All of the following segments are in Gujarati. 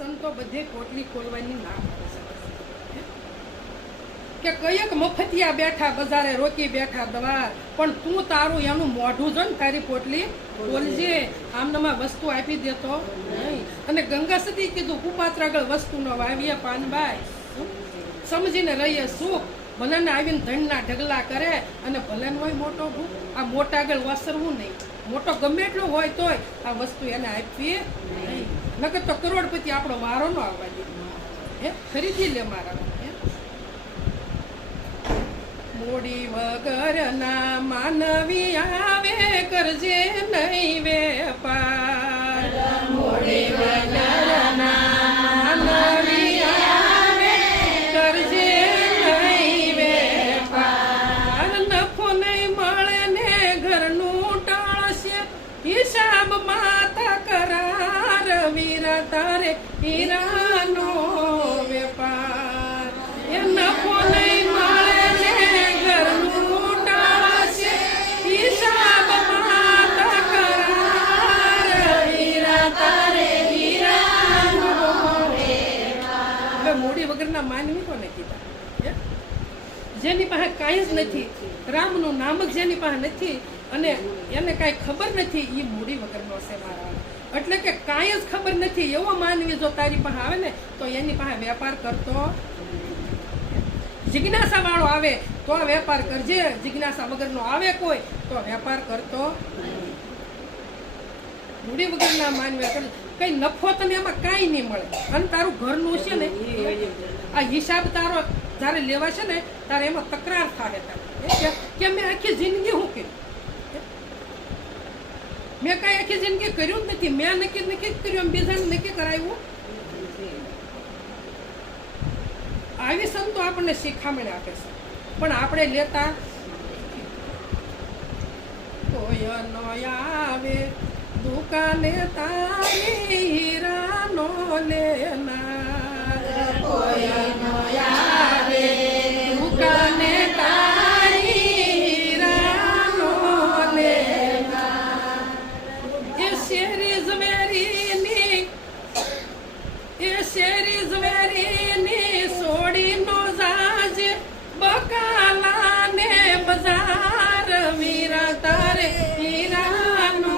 સંતો બધે પોટલી ખોલવાની ના કે કયક મફતિયા બેઠા બજારે રોકી બેઠા દવા પણ તું તારું એનું મોઢું જો ને તારી પોટલી ખોલજે આમનામાં વસ્તુ આપી દેતો નહીં. અને ગંગા સતી કીધું કુપાત્ર આગળ વસ્તુ નો વાવીએ પાનબાઈ સમજીને રહીએ સુખ ભલેને આવીને ધણના ઢગલા કરે અને ભલે હોય મોટો ભૂખ આ મોટા આગળ વસરવું નહીં. મોટો ગમે એટલો હોય તોય આ વસ્તુ એને આપીએ નહીં. નકર તો કરોડપતિ આપણો વારો નો આવવા દે. હે ખરીદી લે મારા મોડી વગર ના માનવી આવે કરજે નહીં વેપાર. મોડી વગર ના માનવી આવે કરજે નહીં વેપાર. નફો નહીં મળે ને ઘરનું ટાળશે હિસાબ માતા કરાર વીરા તારે હીરાનો વેપાર. એ નફો નહીં મળે ને ઘરનું ટાળશે હિસાબ માતા કરાર વીરા તારે હીરાનો વેપાર. હવે મૂડી વગરના માનવી કોને કીધા? જેની પાસે કાંઈ જ નથી, રામનું નામ જ જેની પાસે નથી અને એને કાંઈ ખબર નથી એ મૂડી વગરનો છે મારા. એટલે કે કાંઈ જ ખબર નથી એવો માનવી જો તારી પાસે આવે ને તો એની પાસે વેપાર કરતો. જિજ્ઞાસા વાળો આવે તો વેપાર કરજે, જિજ્ઞાસા વગરનો આવે કોઈ તો વેપાર કરતો. મૂડી વગરના માનવી કઈ નફો તને એમાં કાંઈ નહીં મળે અને તારું ઘરનું છે ને આ હિસાબ તારો જયારે લેવા છે ને તારે એમાં તકરાર થાય કે મેં આખી જિંદગી શું કર્યું? મેં કઈ આખી જિંદગી કર્યું જ નથી. મેં નક્કી કર્યું બીજાને નક્કી કરાવ્યું. આવી સંતો આપણને શિખામણ આપે છે પણ આપણે લેતા કોઈ નો આવે દુકાને તારી હીરાનો લેનાર. કોઈ નો આવે દુકાને તારી હીરાનો લેનાર. એ શેરી ઝવેરીની સોડીનો જાજ બકાલાને બજાર વીરા તારે હીરાનો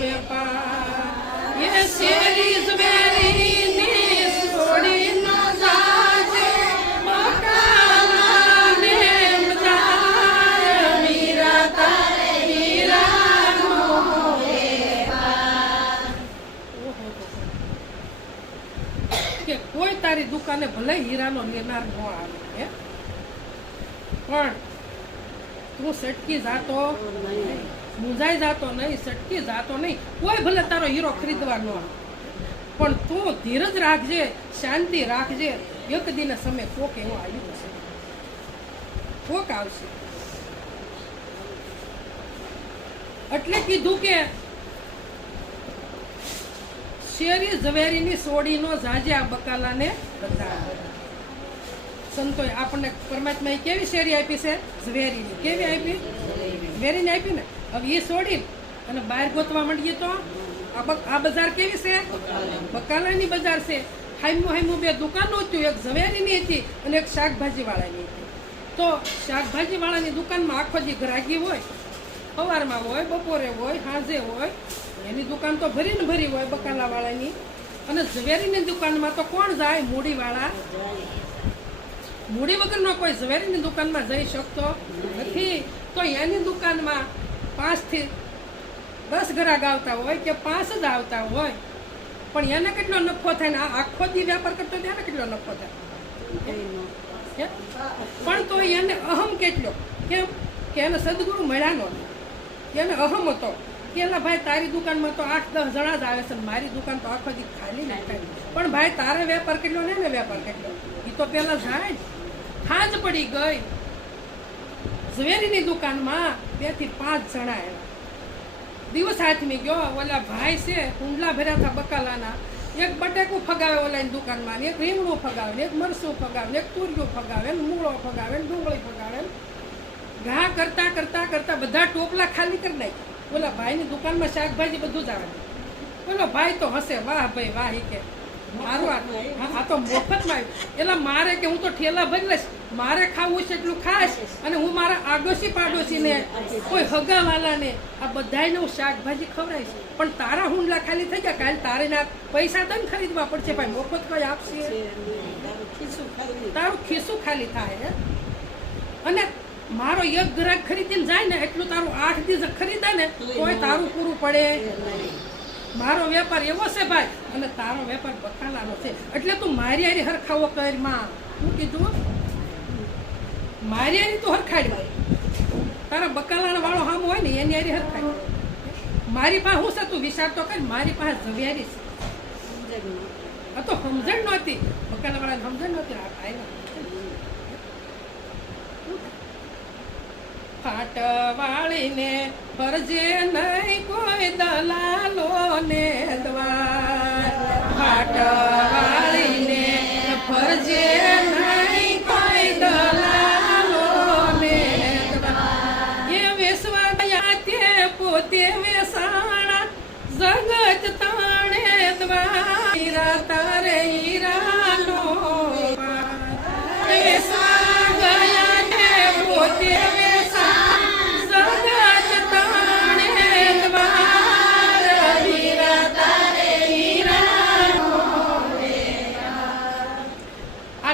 વેપાર. એ શેરી ઝવેરીની સોડીનો જાજ બકાલાને બજાર વીરા તારે હીરાનો વેપાર. કે કોઈ તારી દુકાને ભલે હીરાનો લેનાર ન આવે પણ તું સટકી જાતો મુંજાઈ જાતો નહીં, સટકી જાતો નહીં. કોઈ ભલે તારો હીરો ખરીદવા ન આવે પણ તું ધીરજ રાખજે, શાંતિ રાખજે. એક દિને સમય કોક એવો આવ્યું હશે, કોક આવશે. એટલે કીધું કે શેરી ઝવેરીની સોડીનો જાજ્યા બકાલાને બજાર. સંતોએ આપણને પરમાત્માએ કેવી શેરી આપી છે? ઝવેરીની. કેવી આપી? ઝવેરીની આપી ને. હવે એ સોડી અને બહાર ગોતવા માંડીએ તો આ બજાર કેવી છે? બકાલાની બજાર છે. હાઈમું બે દુકાનો હતી, એક ઝવેરીની હતી અને એક શાકભાજી વાળાની હતી. તો શાકભાજી વાળાની દુકાનમાં આખો દી ગ્રાહકી હોય, સવારમાં હોય, બપોરે હોય, સાંજે હોય. એની દુકાન તો ભરીને ભરી હોય બકાલા વાળાની. અને ઝવેરીની દુકાનમાં તો કોણ જાય? મૂડી વાળા. મૂડી વગરનો કોઈ ઝવેરીની દુકાનમાં જઈ શકતો નથી. તો એની દુકાનમાં 5 થી 10 ગ્રાહક આવતા હોય કે 5 જ આવતા હોય પણ એને કેટલો નફો થાય ને આખો દી વેપાર કરતો ત્યારે કેટલો નફો થાય. પણ તો એને અહમ કેટલો, કેમ કે એને સદગુરુ મળ્યા નહોતો, એને અહમ હતો કે એલા ભાઈ તારી દુકાનમાં તો 8-10 જણા જ આવે છે, મારી દુકાન તો આખો દી ખાલી ના થાય. પણ ભાઈ તારે વેપાર કેટલો ને એને વેપાર કેટલો એ તો પેલા જાય. ખાંજ પડી ગઈ. ઝવેરીની દુકાનમાં 2 થી 5 જણા આવ્યા. દિવસ હાથમી ગયો. ઓલા ભાઈ છે કુંડલા ભર્યા હતા બકાલાના. એક બટેકું ફગાવે ઓલાની દુકાનમાં, એક રીંગણું ફગાવે, એક મરસું ફગાવે, એક તુરિયું ફગાવે, મૂળો ફગાવે, ડુંગળી ફગાવે. ઘા કરતા કરતા કરતા બધા ટોપલા ખાલી કરી નાખ્યા. ઓલા ભાઈની દુકાનમાં શાકભાજી બધું જ આવે. બોલો ભાઈ તો હશે, વાહ ભાઈ વાહ. કે મારું આ તો મફતમાં આવ્યું. એટલે મારે કે હું તો ઠેલા ભરી લઈશ, મારે ખાવું છે એટલું ખાઈશ, અને હું મારા આડોશી પાડોશીને કોઈ હગાવાલાને આ બધાયને હું શાકભાજી ખવડાવીશ. પણ તારા હુંડલા ખાલી થઈ ગયા, કાલે તારે ના પૈસા દન ખરીદવા પડશે ભાઈ, મફત કોઈ આપશે? તારું ખિસ્સું ખાલી થાય હે. અને મારો એક ગ્રાહક ખરીદીને જાય ને એટલું તારું 8 દિવસ ખરીદે ને તોય તારું પૂરું પડે. મારો વેપાર એવો છે ભાઈ, અને તારો વેપાર બકાલાનો છે. એટલે તું મારી હારી હરખાવો કર માં. હું કીધું મારી હારી તું હરખાડ ભાઈ, તારા બકાલાના વાળો હામો હોય ને એની હારી હરખાડ. મારી પાસે હું છે તું વિચાર તો કર, મારી પાસે જવિયારી છે. આ તો સમજણ નહોતી, બકાલા વાળાને સમજણ નહોતી. ફાટવાળીને ફરજે નહીં કોઈ દલાલો ને દ્વાર, ફાટવાળીને ફરજે નહીં કોઈ દલાલો ને દ્વાર. એ વેસવા ગયા તે પોતે વેસાણા, જગત તાણે દ્વાર તારે હીરાનો વેસવા ગયા તે પોતે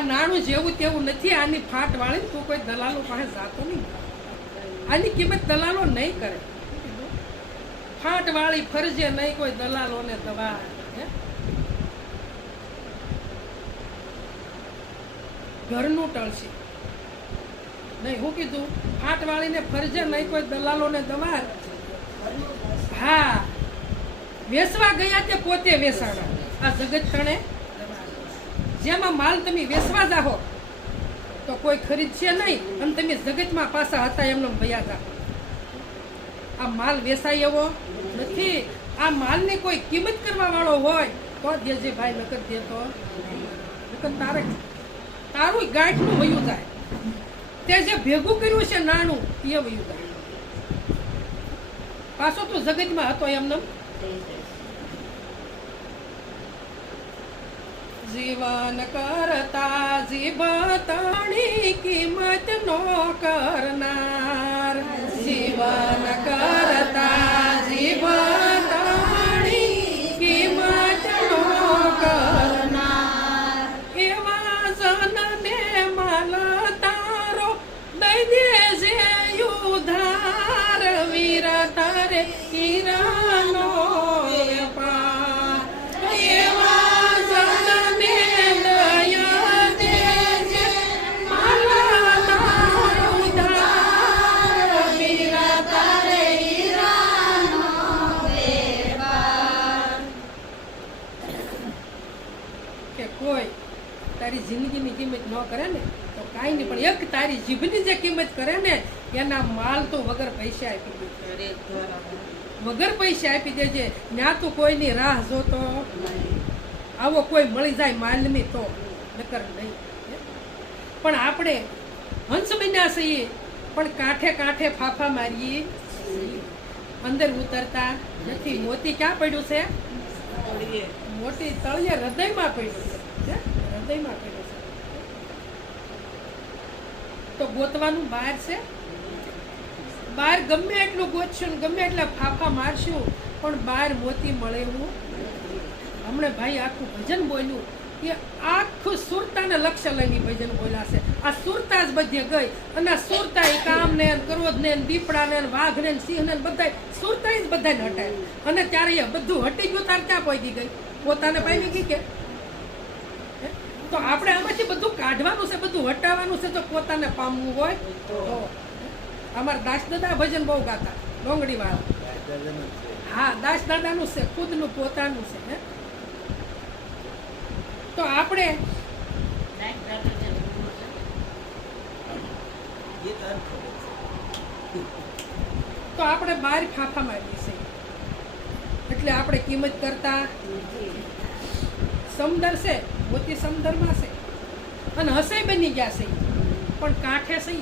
નાણું જેવું તેવું નથી. આની ફાટ વાળી તું કોઈ દલાલો પાસે જાતો નહીં, આની કિંમત દલાલો નહીં કરે. ફાટ વાળી ફરજે નહીં કોઈ દલાલો ને દવા. ઘરનું ટળશે નહીં. હું કીધું ફાટ વાળીને ફરજે નહીં કોઈ દલાલો ને દવા. હા, વેસવા ગયા તે પોતે વેસાણા. આ જગત તણે જેમાં માલ તમે વેચવા જાહો તો કોઈ ખરીદશે નહીં, અને તમે જગતમાં પાછા હતા એમને ભયા જાહો. આ માલ વેચાય એવો નથી. આ માલની કોઈ કિંમત કરવા વાળો હોય તો દેજે ભાઈ, નકર દેતો નકર તારું ગાંઠનું વયું જાય. તે જે ભેગું કર્યું છે નાણું એ વયું જાય. પાછો તું જગતમાં હતો એમને. જીવન કરતા જીભ તાણી કિંમત નો કરનાર, જીવન કરતા જીભ તાણી કિંમત નો કરનાર. એવા જનને માલ તારો દઈ દેજે ઉધાર, વીર તારે હીરાનો વેપાર. એવા તારી જિંદગીની કિંમત ન કરે ને તો કાંઈ નહીં, પણ એક તારી જીભની જે કિંમત કરે ને એના માલ તો વગર પૈસા આપી દેજે, વગર પૈસા આપી દેજે. ત્યાં તું કોઈની રાહ જોતો આવો કોઈ મળી જાય માલની તો નકર નહીં. પણ આપણે હંસ બન્યા છીએ, પણ કાંઠે કાંઠે ફાફા મારીએ, અંદર ઉતરતા નથી. મોતી ક્યાં પડ્યું છે? મોતી તળિયે હૃદયમાં પડ્યું છે, હૃદયમાં પડ્યું છે. તો ગોતવાનું બહાર છે. બહાર ગમે એટલું ગોતશું, ગમે એટલા ફાફા મારશું, પણ બહાર મોતી મળે એવું. હમણાં ભાઈ આખું ભજન બોલ્યું કે આખું સુરતાને લક્ષ્ય લઈને ભજન બોલ્યા છે. આ સુરતા જ બધે ગઈ, અને આ સુરતા એ કામને ક્રોધને દીપડાને વાઘને સિંહને બધા સુરતા જ બધાને હટાય. અને ત્યારે એ બધું હટી ગયું, તાર ક્યાં પહોંચી ગઈ? પોતાને પામી ગઈ કે? તો આપણે આમાંથી બધું કાઢવાનું છે, બધું હટાવવાનું છે. તો પોતાને પામવું હોય તો અમારા દાસ દાદા ભજન બહુ ગાતા, ડોંગળી વાળા. હા, દાસ દાદાનું છે, ખુદનું પોતાનું છે. તો આપણે બહાર ફાફા મારીએ છીએ, એટલે આપણે કિંમત કરતા. સમદર છે, મોતી સમદરમાં છે, અને હસે બની ગયા છે, પણ કાંઠે છે.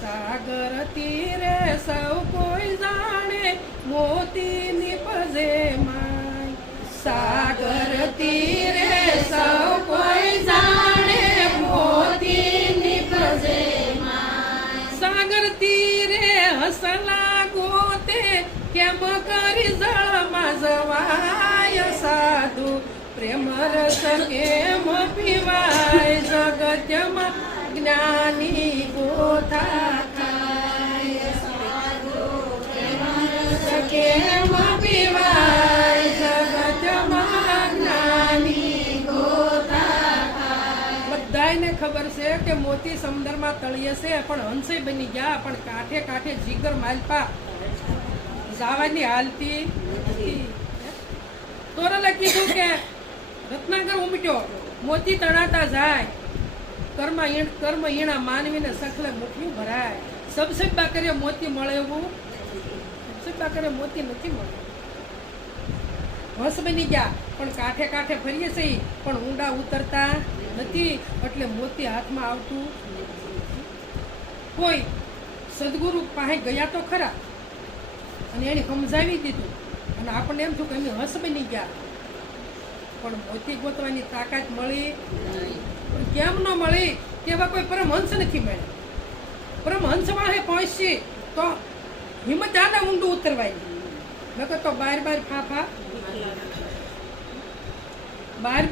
સાગર તીરે સૌ કોઈ જાણે મોતી નીપજે માય, સાગર કેમ કરી જળમાં જવાય સાધુ પ્રેમ રસ કેમ પીવાય જગતમાં જ્ઞાની ગોથા ખાય સાધુ પ્રેમ રસ કેમ પીવાય જગતમાં જ્ઞાની ગોથા ખાય. બધાયને ખબર છે કે મોતી સમુદ્રમાં તળિયે છે પણ હંસે બની ગયા પણ કાંઠે કાંઠે જીગર માલપા જાવાની હાલતી નથી. તોરલે કીધું કે રત્નાકર ઉમટ્યો મોતી તણાતા જાય કર્મ ઈણા માનવીને સખલે મુઠ્ઠી ભરાય. સબસબા કરે મોતી મળે એવું સબસબા કરે મોતી નથી મળે. હંસ બની ગયા પણ કાંઠે કાંઠે ફરીએ છીએ પણ ઊંડા ઉતરતા નથી એટલે મોતી હાથમાં આવતું કોઈ સદગુરુ પાસે ગયા તો ખરા અને એને સમજાવી દીધું અને આપણને એમ થયું કે અમે હંસ બની ગયા પણ મોતી ગોતવાની તાકાત મળી પણ કેમ ન મળી કે એવા કોઈ પરમહંસ નથી મળ્યા. પરમહંસ વાળે પહોંચી તો હિંમત આના ઊંડું ઉતરવાય નકર તો બાર ફાફા મારી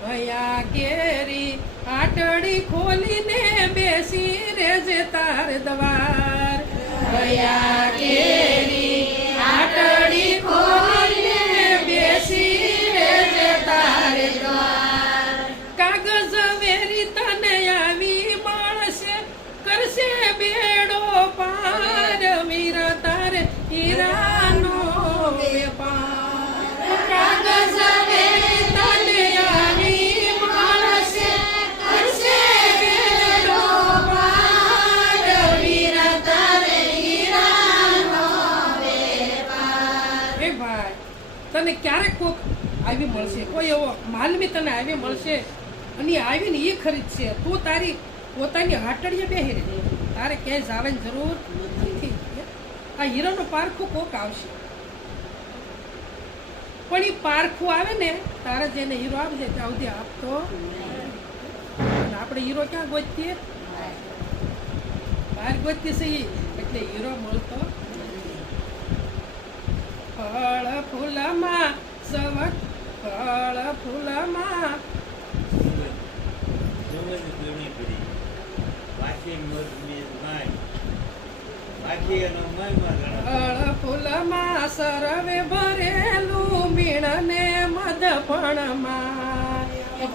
ભયા કેરી આટડી ખોલીને બેસી રેજે તાર દ્વાર. ભયા કેરી આટડી ખોલીને બેસી રેજે તાર દ્વાર. કાગજ વેરી તને આવી મળશે કરશે બેડો પાર વીર તારે હીરાનો વેપાર. કાગજ વેરી તને આવી મળશે કરશે બેડો પાર વીર તારે હીરાનો વેપાર. એ ભાઈ તને ક્યારેક કોક આવી મળશે કોઈ એવો માલવી તને આવી મળશે અને આવીને એ ખરીદશે તું તારી પોતાની હાટડીએ બેહી રહે તારે ક્યાંય જવાની જરૂર નથી. આ હીરોનું પારખું કોક આવશે પણ એ પારખું આવે ને તારે જેને હીરો આવશે ત્યાં સુધી આપતો આપણે હીરો ક્યાં ગોતીએ બહાર ગોતીએ છીએ એટલે હીરો મળતો. ફળ ફૂલમાં સવક ફળ ફૂલમાં ફળ ફૂલમાં સરવે ભરેલું મીણને મધપણમાં.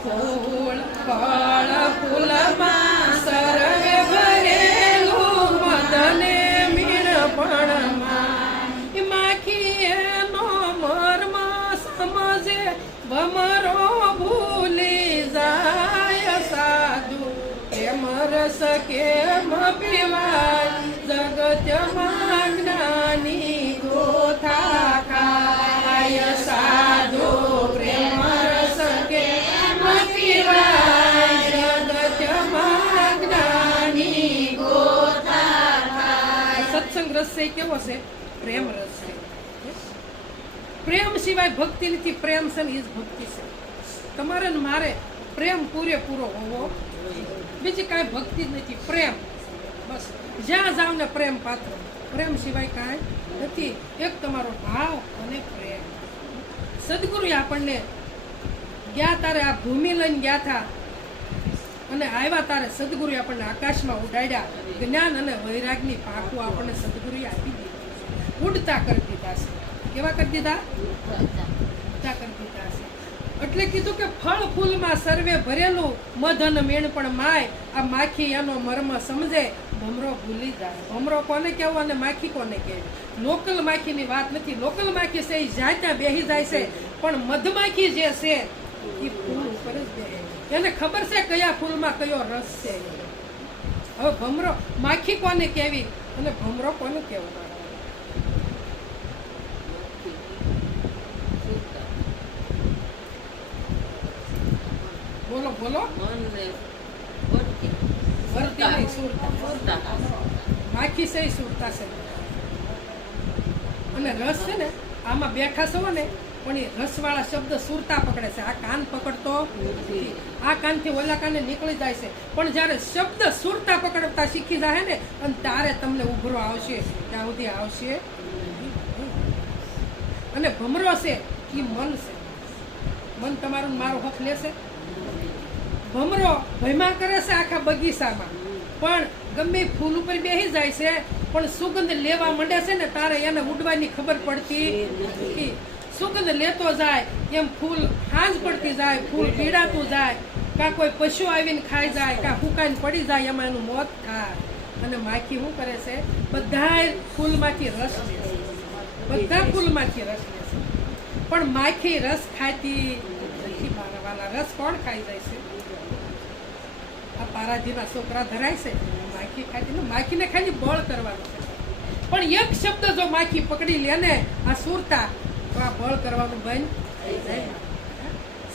ફૂલ ફળ ફૂલમાં સરવે ભરેલું મધને મીણપણમાં. માખી એનો મર્મ સમજે ભમરો ભૂલી જાય સાધુ પ્રેમ રસ કેમ પીવાય જગતમાં જ્ઞાની ગોથા ખાય સાધુ પ્રેમ રસ કેમ પીવાય જગતમાં જ્ઞાની ગોથા ખાય. સત્સંગ રસ છે કેવો છે? પ્રેમ રસ છે. પ્રેમ સિવાય ભક્તિ નથી. પ્રેમ છે ને એ જ ભક્તિ છે. તમારે ને મારે પ્રેમ પૂરેપૂરો હોવો બીજી કાંઈ ભક્તિ જ નથી. પ્રેમ બસ જ્યાં જાવ ને પ્રેમ પાત્ર. પ્રેમ સિવાય કાંઈ નથી. એક તમારો ભાવ અને પ્રેમ. સદગુરુએ આપણને ગયા તારે આ ભૂમિ લઈને ગયા હતા અને આવ્યા તારે સદગુરુએ આપણને આકાશમાં ઉડાડ્યા. જ્ઞાન અને વૈરાગની પાકું આપણને સદગુરુએ આપી દીધી. ઉડતા કરી દીધા છે. કેવા કરી દીધા? ઉડતા કરી દીધા છે. એટલે કીધું કે ફળ ફૂલમાં સર્વે ભરેલું મધન મેણ પણ માય. આ માખી એનો મર્મ સમજે ભમરો ભૂલી જાય. ભમરો કોને કહેવો અને માખી કોને કહેવી? લોકલ માખીની વાત નથી. લોકલ માખી છે એ જાય ત્યાં બેસી જાય છે પણ મધમાખી જે છે એ ફૂલ ઉપર જ બેસે. એને ખબર છે કયા ફૂલમાં કયો રસ છે. હવે ભમરો માખી કોને કહેવી અને ભમરો કોને કહેવો? બોલો બોલો. માખી છે સુરતા છે અને રસ છે ને આમાં બેઠા છો ને પણ એ રસવાળા શબ્દ સુરતા પકડે છે. આ કાન પકડતો નથી. આ કાનથી ઓલા કાને નીકળી જાય છે પણ જ્યારે શબ્દ સુરતા પકડતા શીખી જાય ને અને ત્યારે તમને ઉભરો આવશે ત્યાં સુધી આવશે. અને ભમરો છે એ મન છે. મન તમારું મારો હક લેશે? ભમરો ભયમાં કરે છે આખા બગીચામાં, પણ ગમે ફૂલ ઉપર બેસી જાય છે, પણ સુગંધ લેવા માંડે છે ને તારે એને ઉડવાની ખબર પડતી નથી. સુગંધ લેતો જાય એમ ફૂલ હાંજ પડતી જાય, ફૂલ પીડાતું જાય, કાં કોઈ પશુ આવીને ખાઈ જાય, કાં હુકાઈને પડી જાય, એમાં એનું મોત થાય. અને માખી શું કરે છે? બધા ફૂલમાંથી રસ લે છે, બધા ફૂલમાંથી રસ લે છે, પણ માખી રસ ખાતી નથી. મારા વાલા રસ કોણ ખાઈ જાય છે? આ પારાજીના છોકરા ધરાય છે, માખી ખાતી ને. માખીને ખાલી બળ કરવાનું છે, પણ એક શબ્દ જો માખી પકડી લે ને આ સુરતા, તો આ બળ કરવાનું બંધ થઈ જાય.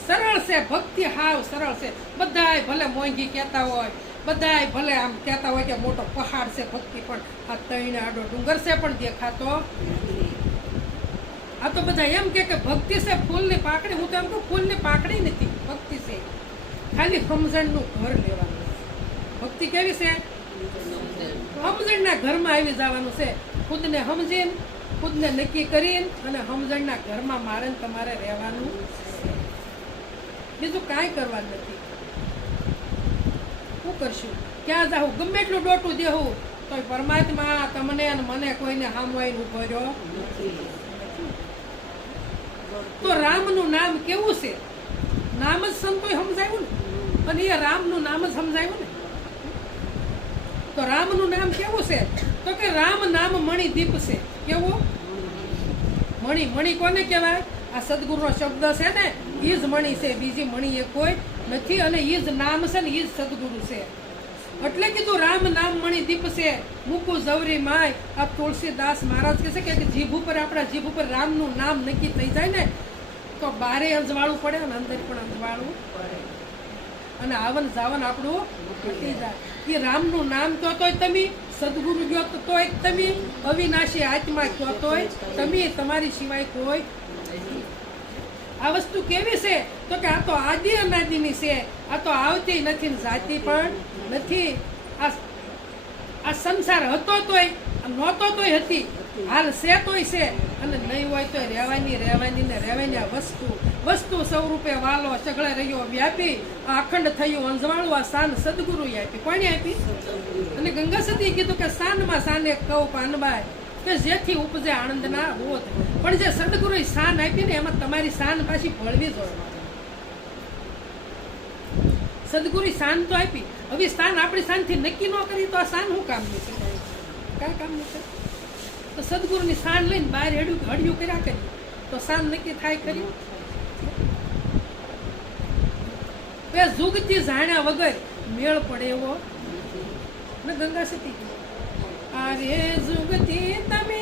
સરળ છે ભક્તિ, હાવ સરળ છે. બધાય ભલે મોંઘી કહેતા હોય, બધાય ભલે આમ કહેતા હોય કે મોટો પહાડ છે ભક્તિ, પણ આ તઈને આડો ડુંગર છે પણ દેખાતો. આ તો બધા એમ કે ભક્તિ છે ફૂલની પાંખડી. હું તો એમ કહું ફૂલની પાંખડી નથી, ભક્તિ છે. ખાલી સમજણનું ઘર લેવાનું. ભક્તિ કેવી છે? સમજણના ઘરમાં આવી જવાનું છે. ખુદને સમજીને, ખુદને નક્કી કરીને અને સમજણના ઘરમાં મારે તમારે રહેવાનું છે. બીજું કાંઈ કરવાનું નથી. શું કરશું? ક્યાં જાઉં? ગમે એટલું ડોટું દેવું તો પરમાત્મા તમને અને મને કોઈને સામવાઈને ઉભો રહ્યો નથી. તો રામનું નામ કેવું છે? નામ જ સંતોએ સમજાયું ને, અને એ રામનું નામ જ સમજાયું ને. તો રામનું નામ કેવું છે? તો કે રામ નામ મણિ દીપ છે. કેવું? મણિ. મણિ કોને કહેવાય? આ સદગુરુનો શબ્દ છે ને, ઈ જ મણિ છે, બીજી મણિ એ કોઈ નથી. અને ઈ જ નામ છે ને, ઈ જ સદગુરુ છે. એટલે કીધું રામ નામ મણિ દીપ છે, મૂકું જવરી માય. આ તુલસીદાસ મહારાજ કહે છે કે જીભ ઉપર, આપણા જીભ ઉપર રામનું નામ નક્કી થઈ જાય ને તો બારે અંજવાળું પડે અને અંદર પણ અંજવાળું પડે, અને આવન જાવન આપણું ઘટી જાય. એ રામનું નામ તો તોય તમે, સદગુરુ ગયો તો તોય તમે, અવિનાશી આત્મા ગયો તોય તમે, તમારી સિવાય કોઈ નથી. આ વસ્તુ કેવી છે? તો કે આ તો આદિ અનાદિની છે. આ તો આવતી નથી ને જાતી પણ નથી. આ સંસાર હતો તોય, નહોતો તોય હતી, હાલ છે તોય છે, અને નહીં હોય તો રહેવાની ને રહેવાની. આ વસ્તુ સ્વરૂપે વાલો ચગળે રહ્યો વ્યાપી, આ અખંડ થયું અંજવાળું. આ સાન સદગુરુએ આપી. કોણે આપી? અને ગંગા સતીએ કીધું કે સાનમાં સાને કહું પાનબાઈ, કે જેથી ઉપજે આનંદના બોધ. પણ જે સદગુરુએ શાન આપી ને એમાં તમારી શાન પાછી ભળવી જોઈએ. સદગુરુએ શાન તો આપી, હવે શાન આપણી શાનથી નક્કી ન કરી તો આ શાન શું કામની છે? કાંઈ કામની છે? તો સદગુરુની શાન લઈને બહાર હડિયું કર્યા કરી તો શાન નક્કી થાય કરી? જુગતી જાણ્યા વગર મેળ પડે એવો ને. ગંગા સતી અરે જુગતી તમે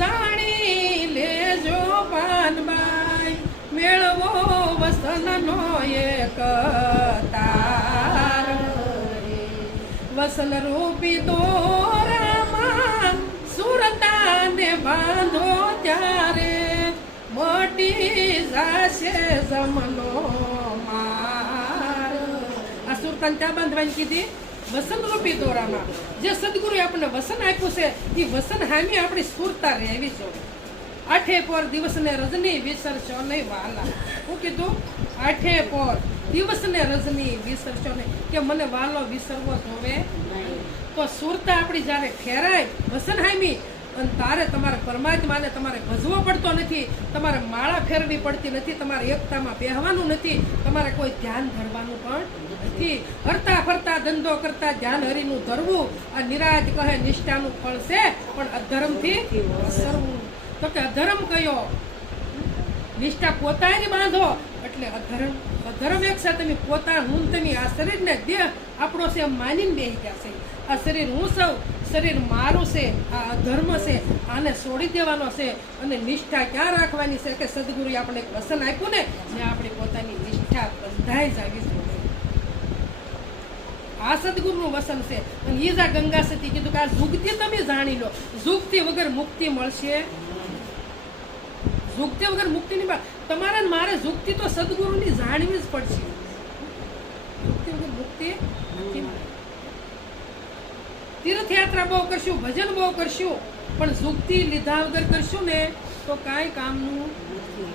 જાણી લેજો પાનબાઈ, મેળવો વસનનો એક તાર. વસન રૂપી દોરામાં સુરતાને બાંધો ત્યારે મટી જાશે જમનો માર. આ સુરતાને ત્યાં બાંધવાની કીધી વસન રૂપી દોરામાં. જે સદગુરુએ આપણને વસન આપ્યું છે એ વસન હામી આપણી સુરતા રહેવી જોઈએ. આઠે પોર દિવસ ને રજની વિસરશો નહીં વાલા. હું કીધું? આઠે પોર દિવસ ને રજની વિસરશો નહીં, કે મને વાલો વિસરવો જોવે. તો સુરતા આપણી જ્યારે ઠેરાય વસન હામી, અને તારે તમારે પરમાત્માને તમારે ભજવો પડતો નથી, તમારે માળા ફેરવી પડતી નથી, તમારે એકતામાં બેહવાનું નથી, તમારે કોઈ ધ્યાન ધરવાનું પણ નથી. હરતા ફરતા ધંધો કરતા ધ્યાન હરીનું ધરવું આ નિરાજ કહે નિષ્ઠાનું ફળ છે, પણ અધર્મથી વસરવું. તો કે અધર્મ કયો? નિષ્ઠા પોતાની બાંધો એટલે અધર્મ. અધર્મ એક છે તમે પોતા હું તમે આ શરીરને દેહ આપણો છે એમ માનીને બેસી ગયા છે. આ શરીર હું સૌ, શરીર મારું છે, આ અધર્મ છે, આને છોડી દેવાનો છે. અને નિષ્ઠા ક્યાં રાખવાની છે? કે સદગુરુએ આપણે એક વસન આપ્યું ને, જ્યાં આપણી પોતાની નિષ્ઠા બંધાઈ જાવી જોઈએ. આ સદગુરુનું વસન છે. અને એ જ આ ગંગા સતી કીધું કે આ જુગતી તમે જાણી લો. જુગતી વગર મુક્તિ મળશે? જુગતી વગર મુક્તિ નહીં. તમારે મારે જુગતી તો સદગુરુની જાણવી જ પડશે. જુગતી વગર મુક્તિ નથી મળે. તીર્થયાત્રા બહુ કરશું, ભજન બહુ કરશું, પણ જુગતી લીધા વગર કરશું ને તો કાંઈ કામનું નથી.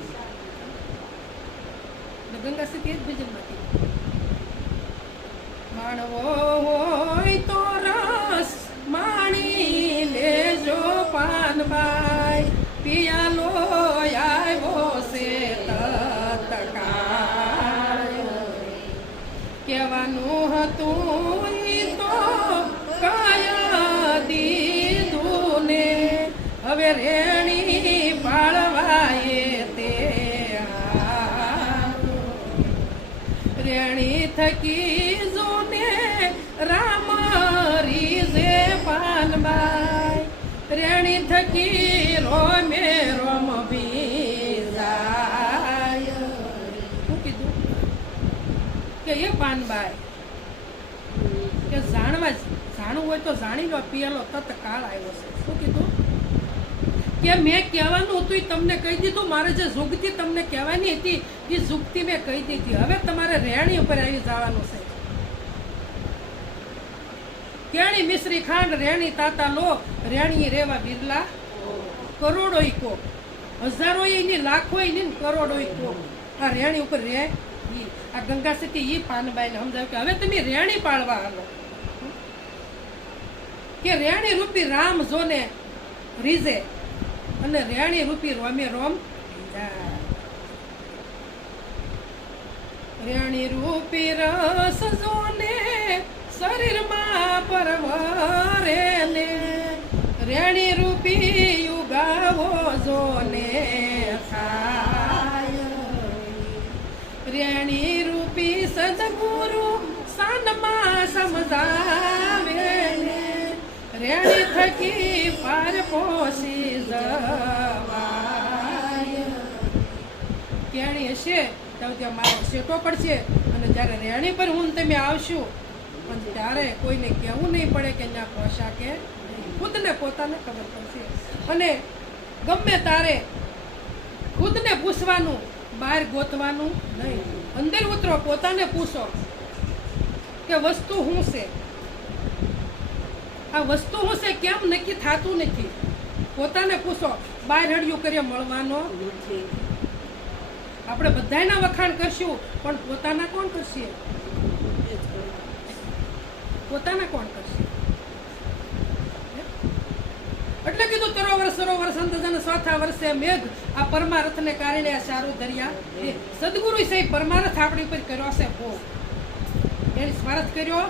ગંગા સતી જ ભજનમાંથી માણવો હોય તો રસ માણી લેજો પાનબાઈ, પિયાલો આવ્યો છે તત્કાળ. કહેવાનું હતું ઈ તો કયા દીધું ને, હવે રેણી પાળવાએ તે રેણી થકી જોને રામ રીઝે પાનબાઈ, રેણી થકી રોમે રોમ ભીજાય. શું કીધું કે એ પાનબાઈ કે જાણવું હોય તો જાણી લો, પિયાલો તત્કાળ આવ્યો છે. શું કીધું કે મેં કહેવાનું હતું એ તમને કહી દીધું. મારે જે જુગતી તમને કહેવાની હતી એ જુગતી મેં કહી દીધી. હવે તમારે રેણી ઉપર આવી જવાનું છે. કેણી મિશ્રી ખાંડ રેણી તાતા લો, રેણી રેવા બિરલા કરોડો કો, હજારો ની લાખો ની કરોડો કો. આ રેણી ઉપર રે આ ગંગા સતી ઈ પાનબાઈ ને સમજાવ્યું કે હવે તમે રેણી પાળવા હાલો, કે રેણી રૂપી રામ જોને રીઝે અને રેણી રૂપી રોમે રોમ જાય. રેણી રૂપી રસ જોને શરીરમાં પરવરે ને, રેણી રૂપી યુગાવો જોને થાય. રેણી રૂપી સદગુરુ સાનમાં સમજાવે ને, રેણી થકી પાર પોસી જવાય. કેણી હશે તો ત્યાં મારો શેટો પડશે, અને જ્યારે રેણી પર હું તમે આવશું પણ ત્યારે કોઈને કહેવું નહીં પડે કે ના પોશાકે, ખુદને પોતાને ખબર પડશે. અને ગમે તારે ખુદને પૂછવાનું, બહાર ગોતવાનું નહીં. અંદર ઉતરો, પોતાને પૂછો કે વસ્તુ શું છે, આ વસ્તુ શું છે, કેમ નક્કી થતું નથી. પોતાને પૂછો. બહાર હડિયું કરીએ મળવાનો નથી. આપણે બધાના વખાણ કરશું પણ પોતાના કોણ કરશે? પોતાના કોણ કરશે? એટલે કીધું તરોવર સરોવર સંતજન ચોથા વર્ષે મેઘ, આ પરમાર્થને કારણે આ સારું દરિયા. સદગુરુ સાહેબ પરમાર્થ આપણી પર કર્યો છે બહુ. એને સ્વાર્થ કર્યો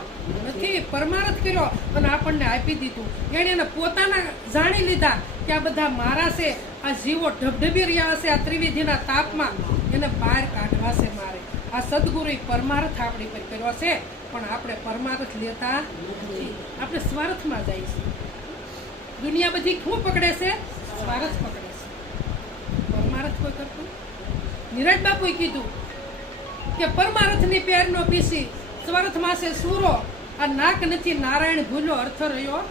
નથી, પરમાર્થ કર્યો અને આપણને આપી દીધું. એને એને પોતાના જાણી લીધા કે આ બધા મારા છે, આ જીવો ઢબઢબી રહ્યા છે આ ત્રિવિધિના તાપમાં, એને બહાર કાઢવા છે મારે. આ સદગુરુએ પરમાર્થ આપણી પર કર્યો છે પણ આપણે પરમાર્થ લેતા નથી. આપણે સ્વાર્થમાં જાય છે. દુનિયા બધી શું પકડે છે? સ્વાર્થ પકડે છે. પરમાર્થ કોઈ કરતું. નિરાજ બાપુએ કીધું કે પરમાર્થની પેર નો પીસી, સ્વાર્થમાં છે સૂરો, આ નાક નથી નારાયણ ભૂલ્યો અર્થ રહ્યો.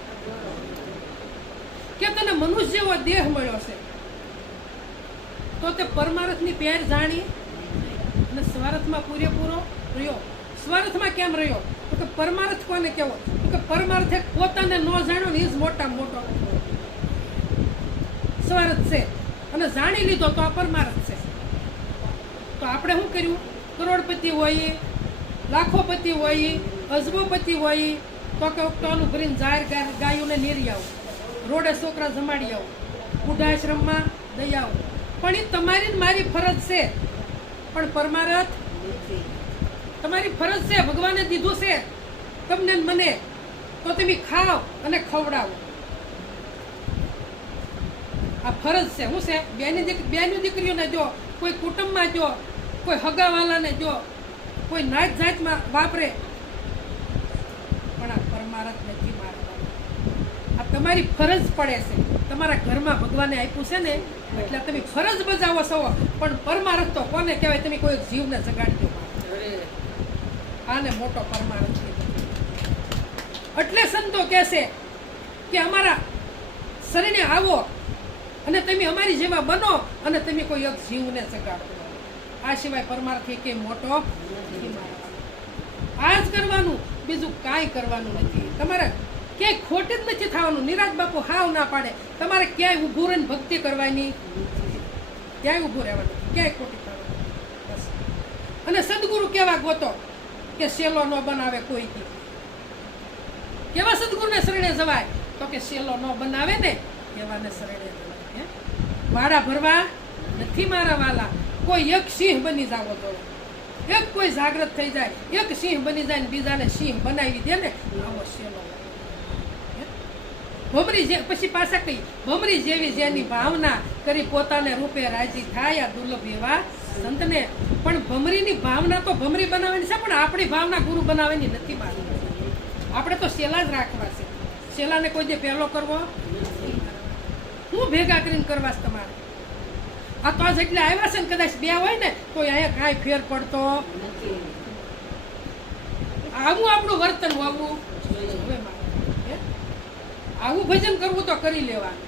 કે તને મનુષ્ય જેવો દેહ મળ્યો છે તો તે પરમાર્થની પેર જાણી અને સ્વાર્થમાં પૂરેપૂરો રહ્યો. સ્વાર્થમાં કેમ રહ્યો? તો કે પરમાર્થ કોને કેવો? તો કે પરમાર્થ પોતાને ન જાણ્યો ને એ જ મોટા મોટો સ્વાર્થ છે, અને જાણી લીધો તો આ પરમાર્થ છે. તો આપણે શું કર્યું? કરોડપતિ હોય, લાખોપતિ હોય, અજબોપતિ હોય તો કે ટોલું ભરીને જાહેર ગાયોને નીરી આવું, રોડે છોકરા જમાડી આવું, બુઢાશ્રમમાં દઈ આવું. પણ એ તમારી મારી ફરજ છે, પણ પરમાર્થ તમારી ફરજ છે. ભગવાને દીધું છે તમને મને, તો તમે ખાઓ અને ખવડાવો. આ ફરજ છે. શું છે? બેની દીકરીઓને જો, કોઈ કુટુંબમાં જો, કોઈ હગાવાલાને જો, કોઈ નાત જાતમાં વાપરે, પણ આ પરમાર્થ નથી મારવાનું. આ તમારી ફરજ પડે છે. તમારા ઘરમાં ભગવાને આપ્યું છે ને એટલે તમે ફરજ બજાવો છો. પણ પરમાર્થ તો કોને કહેવાય? તમે કોઈ જીવને જગાડી દો. આને મોટો પરમાર્થ છે. એટલે સંતો કહેશે કે અમારા શરીરે આવો અને તમે અમારી જેવા બનો અને તમે કોઈ એક જીવને જગાડો. આ સિવાય પરમાર્થ કે મોટો આ જ કરવાનું, બીજું કાંઈ કરવાનું નથી. તમારે ક્યાંય ખોટી જ નથી થવાનું. નિરાજ બાપુ હાવ ના પાડે તમારે ક્યાંય ઊભું રહીને ભક્તિ કરવાની ક્યાંય ઊભું રહેવાનું ક્યાંય ખોટી કરવાનું બસ. અને સદગુરુ કેવા ગોતો કે શેલો ન બનાવે કોઈ દી. કેવા સદગુરુને શરણે જવાય તો કે શેલો ન બનાવે ને એવાને શરણે જવાય. વાડા ભરવા નથી મારા વાલા, કોઈ એક સિંહ બની જાવ તો, એક કોઈ જાગૃત થઈ જાય, એક સિંહ બની જાય ને બીજાને સિંહ બનાવી દે ને આવો શેલો. ભમરી જે પછી પાછા કઈ ભમરી જેવી જેની ભાવના કરી પોતાને રૂપે રાજી થાય દુર્લભ એવા સંતને. પણ ભમરીની ભાવના તો ભમરી બનાવવાની છે, પણ આપણી ભાવના ગુરુ બનાવવાની નથી માનવી. આપણે તો શેલા જ રાખવા છે. શેલાને કોઈ દે પહેલો કરવો હું ભેગા કરીને કરવા તમારે. આ તો જેટલે આવ્યા છે ને કદાચ બે હોય ને તો અહીંયા કાંઈ ફેર પડતો આવું આપણું વર્તન હોવું હવે આવું ભજન કરવું તો કરી લેવાનું.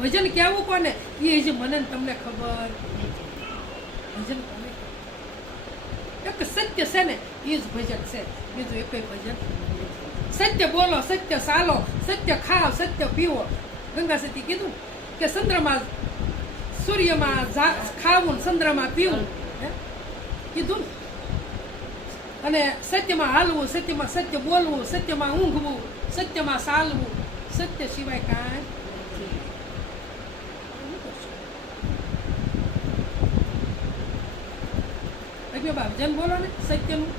ભજન કેવું કોને એ જે મને તમને ખબર ભજન કોને એક સત્ય છે ને એ જ ભજન છે, બીજું એક ભજન. સત્ય બોલો, સત્ય ચાલો, સત્ય ખાઓ, સત્ય પીવો. ગંગા સતી કીધું કે ચંદ્રમાં સૂર્યમાં ખાવું ચંદ્રમાં પીવું કીધું. અને સત્યમાં હાલવું, સત્યમાં સત્ય બોલવું, સત્યમાં ઊંઘવું, સત્યમાં ચાલવું, સત્ય સિવાય કાંઈ. ભજન બોલો ને સત્યનું.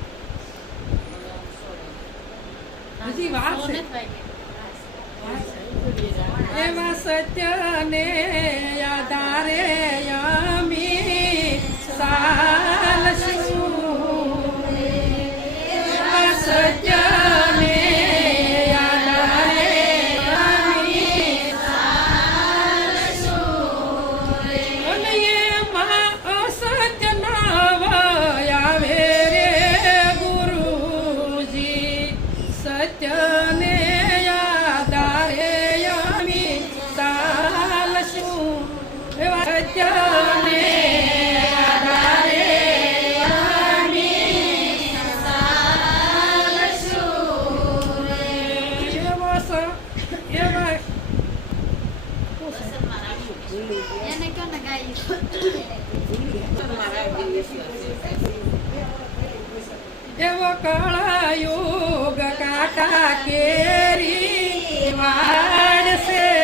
હજી વાત છે એમાં સત્યને આધારે અમી ચાલશું. એમાં સત્યને આધારે અમી ચાલશું. અને એમાં અસત્ય ના આવે રે ગુરુજી. સત્યને એવો કળયુગ કાંટા કેરી વાળશે.